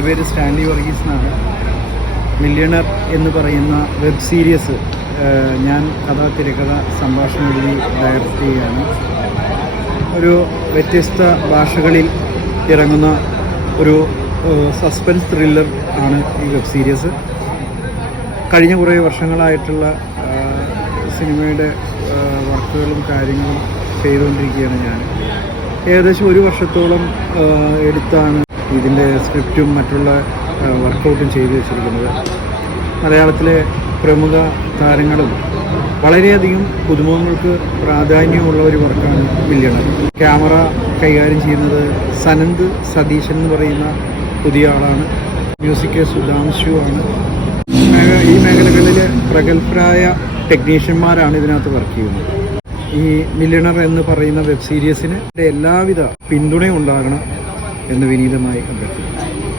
എൻ്റെ പേര് സ്റ്റാൻലി വർഗീസ് എന്നാണ്. മില്യണർ എന്ന് പറയുന്ന വെബ് സീരീസ് ഞാൻ തിരക്കഥ സംഭാഷണം എഴുതി ഡയറക്റ്റ് ചെയ്യുകയാണ്. ഒരു വ്യത്യസ്ത ഭാഷകളിൽ ഇറങ്ങുന്ന ഒരു സസ്പെൻസ് ത്രില്ലർ ആണ് ഈ വെബ് സീരീസ്. കഴിഞ്ഞ കുറേ വർഷങ്ങളായിട്ടുള്ള സിനിമയുടെ വർക്കുകളും കാര്യങ്ങളും ചെയ്തുകൊണ്ടിരിക്കുകയാണ് ഞാൻ. ഏകദേശം 1 വർഷത്തോളം എടുത്താണ് ഇതിൻ്റെ സ്ക്രിപ്റ്റും മറ്റുള്ള വർക്കൗട്ടും ചെയ്തു വെച്ചിരിക്കുന്നത്. മലയാളത്തിലെ പ്രമുഖ താരങ്ങളും വളരെയധികം പുതുമുഖങ്ങൾക്ക് പ്രാധാന്യമുള്ള ഒരു വർക്കാണ് മില്യണർ. ക്യാമറ കൈകാര്യം ചെയ്യുന്നത് സനന്ദ് സതീശൻ എന്ന് പറയുന്ന പുതിയ ആളാണ്. മ്യൂസിക് സുധാംശു ആണ്. ഈ മേഖലകളിൽ പ്രഗത്ഭരായ ടെക്നീഷ്യന്മാരാണ് ഇതിനകത്ത് വർക്ക് ചെയ്യുന്നത്. ഈ മില്യണർ എന്ന് പറയുന്ന വെബ് സീരീസിന് എല്ലാവിധ പിന്തുണയും ഉണ്ടാകണം എന്ന് വിനീതമായി അഭ്യർത്ഥിക്കുന്നു.